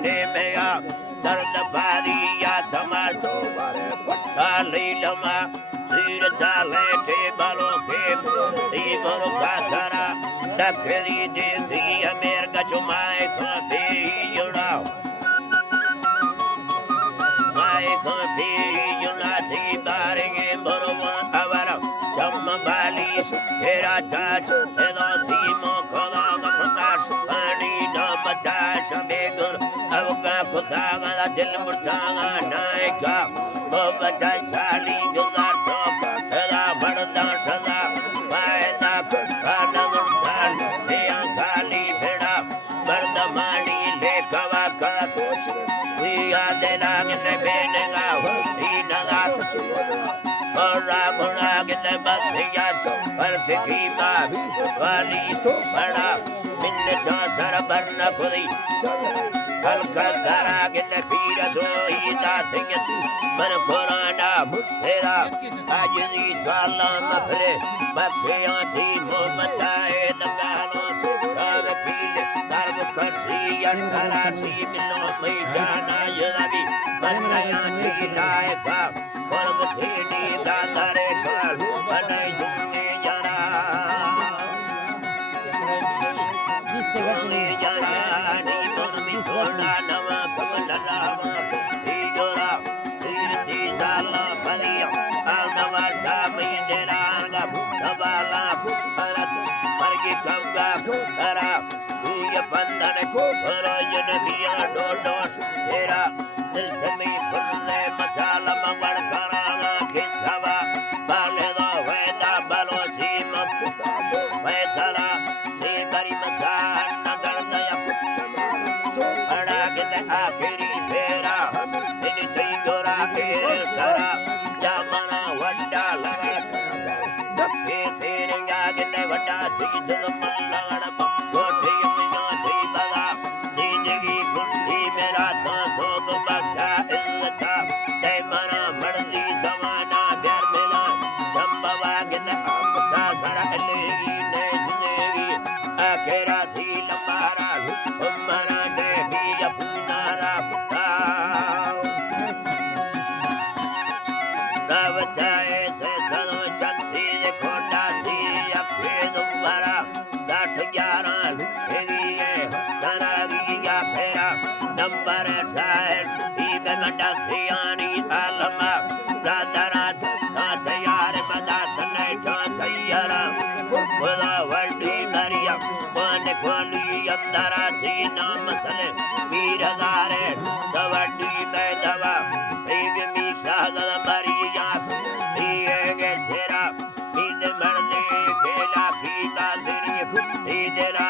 नेमया दर्द बारिया समर्थो लीलमा सिर चाले टेबलो के टेबलो का सारा डकरी दे दिया मेर गचुमाए कभी जुड़ा माए कभी जुड़ा थी बारेंगे बरोबर अवरा चम बालिश तेरा चाच तेरा सीमो खोला गफताश पानी न बताश बेगर अब का खुदा का दिल मुठागा नायका बबता चाली जुगार तो तेरा बड़दा सदा फायदा खाना मुठान दिया खाली भेड़ा बर्दमानी ले कवा का सोच विया दे लागने बेनेगा ही नगा बुरा गिले बसिया तो पर सिकीमा वाली तो बड़ा मिन्ने तो सर बरन खुदी हल्का सारा गिले पीर दो ही दासियती मन पुराना मुसेरा आजनी साला मफरे मफिया थी मोमताए दंगालों सार पीर कर्म खसी अंतरासी मिलो मई जाना यलावी मनया थी लायका कर्म सेनी दातारे कालू बनाई जुने जरा जुने जरा नी मन में सोना नवा कमला नी जोरा नी जाला बलिया नवा दामी देरा गा भूतबाला भूतरत परगी कवगा भूतरा तू ये बंधन को भरायन बिया डोडोस तेरा दिल में फुल्ले मसाला मंगल कराना किसवा बाले दो वेदा बालो सी मपुता फैसला सी बरी मसान नगर दया बड़ा के आखिरी फेरा इन थी गोरा के सरा जमाना वड्डा लगा दबके से रंगा के वड्डा थी दिल मन लगड़ कोठी में थी बगा जिंदगी खुशी मेरा तो सोग बख्शा इल्लता ते मना मर्जी जमाना प्यार मिला संभवा के आपका सारा लेगी ने जिंदगी आखिरा थी लंबारा उमरा देगी अपनारा पुता तब जाए से सनो शक्ति खोटा सी अखे दुबारा 60-11 लुटेगी ये तरागी या फेरा नंबर साइड में गंडा सियानी आलमा राधा राधा साथ यार बदा सने तो सैयरा बुला वर्दी मरिया बन खोली अंदरा थी नाम सले वीर गारे दवड़ी में दवा एक मीशा गल मरिया ये सेरा इन मरने खेला की ताजरी तेरा